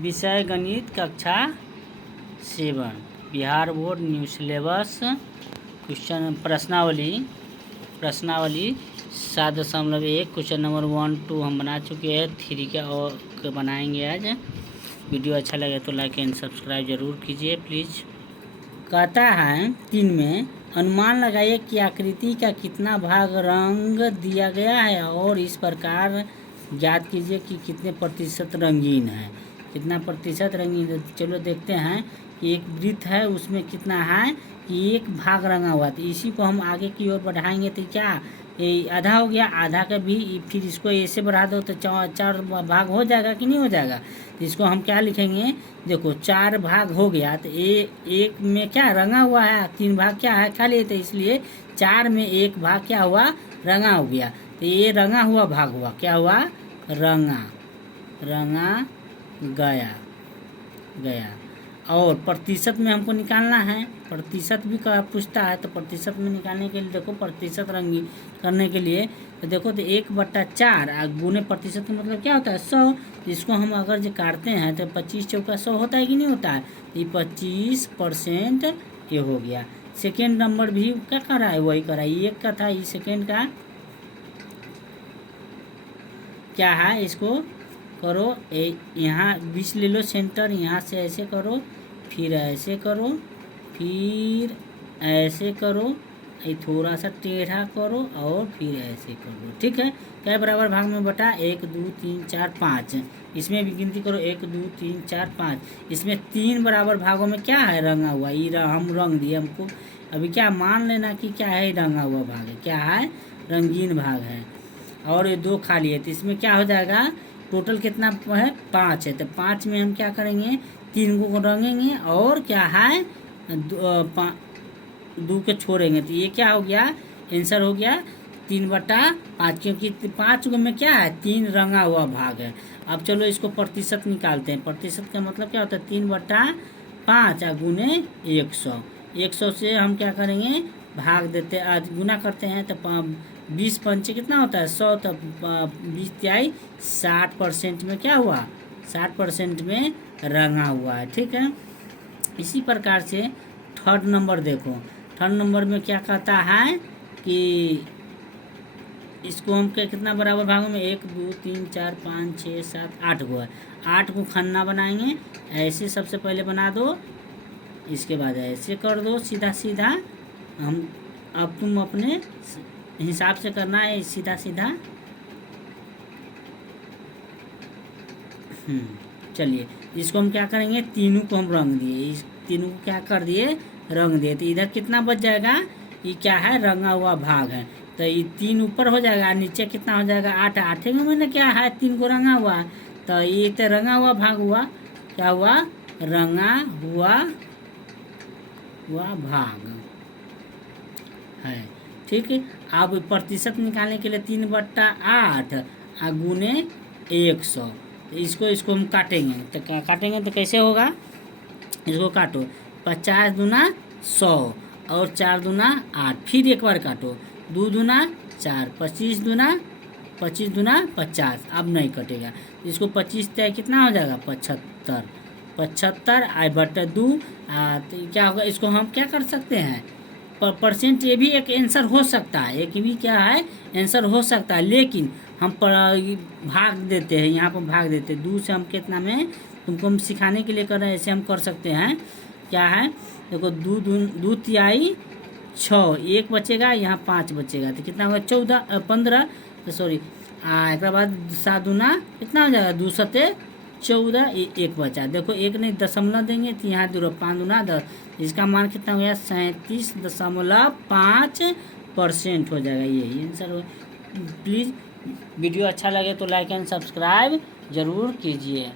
विषय गणित कक्षा 7 Bihar board new syllabus question प्रश्नावली 7.1 क्वेश्चन नंबर 1 2 हम बना चुके हैं। 3 का और बनाएंगे आज। वीडियो अच्छा लगे तो लाइक एंड सब्सक्राइब जरूर कीजिए प्लीज़। कहता है 3 में अनुमान लगाइए कि आकृति का कितना भाग रंग दिया गया है और इस प्रकार ज्ञात कीजिए कि कितने प्रतिशत रंगीन है। कितना प्रतिशत रंगीन है, चलो देखते हैं कि एक वृत्त है उसमें कितना है कि एक भाग रंगा हुआ। तो इसी को हम आगे की ओर बढ़ाएंगे तो क्या ये आधा हो गया, आधा का भी फिर इसको ऐसे बढ़ा दो तो 4 भाग हो जाएगा कि नहीं हो जाएगा। तो इसको हम क्या लिखेंगे, देखो 4 भाग हो गया तो एक में क्या रंगा हुआ है, 3 भाग क्या है खाली, तो इसलिए 4 में 1 भाग क्या हुआ रंगा हो गया। तो ये रंगा हुआ भाग हुआ, क्या हुआ रंगा गया। और प्रतिशत में हमको निकालना है, प्रतिशत भी का पूछता है तो प्रतिशत में निकालने के लिए देखो प्रतिशत रंगी करने के लिए तो देखो तो 1/4 गुने प्रतिशत का मतलब क्या होता है 100। इसको हम अगर जो काटते हैं तो 25 चौका 100 होता है कि नहीं होता है। ये 25% ये हो गया। सेकेंड नंबर भी क्या कर रहा है, वही कर रहा है। एक का था, ये सेकेंड का क्या है, इसको करो यहाँ 20 ले लो सेंटर, यहाँ से ऐसे करो फिर ऐसे करो फिर ऐसे करो, ये थोड़ा सा टेढ़ा करो और फिर ऐसे करो। ठीक है, क्या बराबर भाग में बटा 1 2 3 4 5। इसमें भी गिनती करो 1 2 3 4 5। इसमें 3 बराबर भागों में क्या है रंगा हुआ, ये हम रंग दिए। हमको अभी क्या मान लेना कि क्या है रंगा हुआ भाग है, क्या है रंगीन भाग है। और ये 2 खाली है तो इसमें क्या हो जाएगा, टोटल कितना है 5 है। तो 5 में हम क्या करेंगे 3 को रंगेंगे और क्या है 2 के छोड़ेंगे। तो ये क्या हो गया, आंसर हो गया 3/5, क्योंकि 5 में क्या है 3 रंगा हुआ भाग है। अब चलो इसको प्रतिशत निकालते हैं। प्रतिशत का मतलब क्या होता है 3/5 गुने 100 से हम क्या करेंगे भाग देते आज गुना करते हैं तो 20 पंचे कितना होता है 100। तो 20 तिहाई 60% में क्या हुआ 60% में रंगा हुआ है। ठीक है, इसी प्रकार से थर्ड नंबर देखो। थर्ड नंबर में क्या कहता है कि इसको हम कितना बराबर भागों में 1 2 3 4 5 6 7 8 को है। 8 को खन्ना बनाएंगे, ऐसे सबसे पहले बना दो, इसके बाद ऐसे कर दो सीधा सीधा। हम अब तुम अपने हिसाब से करना है सीधा सीधा। चलिए इसको हम क्या करेंगे, तीनों को हम रंग दिए, इस तीनों को क्या कर दिए रंग दिए। तो इधर कितना बच जाएगा, ये क्या है रंगा हुआ भाग है। तो ये 3 ऊपर हो जाएगा, नीचे कितना हो जाएगा 8। 8 में मैंने क्या है 3 को रंगा हुआ, तो ये तो रंगा हुआ भाग हुआ, क्या हुआ रंगा हुआ भाग है। ठीक है, अब प्रतिशत निकालने के लिए 3/8 गुने 100। इसको हम काटेंगे तो काटेंगे तो कैसे होगा, इसको काटो 50 दूना 100 और 4 दूना 8, फिर एक बार काटो 2 दूना 4, 25 दूना 50। अब नहीं कटेगा, इसको 25 तय कितना हो जाएगा 75 आई/2। तो क्या होगा, इसको हम क्या कर सकते हैं परसेंट, ये भी एक आंसर हो सकता है, एक भी क्या है आंसर हो सकता है। लेकिन हम भाग देते हैं, यहाँ पर भाग देते हैं 2 से। हम कितना में तुमको हम सिखाने के लिए कर रहे हैं, ऐसे हम कर सकते हैं। क्या है देखो 2 तिहाई 6, 1 बचेगा यहाँ 5 बचेगा तो कितना होगा 15 तो सॉरी एक बाद 7 दूना कितना हो जाएगा 2 सते 14, 1 बचा। देखो 1 नहीं दशमलव देंगे तो यहाँ 5 दूना 10, इसका मान कितना हो गया 37.5% हो जाएगा। यही आंसर हो। प्लीज़ वीडियो अच्छा लगे तो लाइक एंड सब्सक्राइब ज़रूर कीजिए।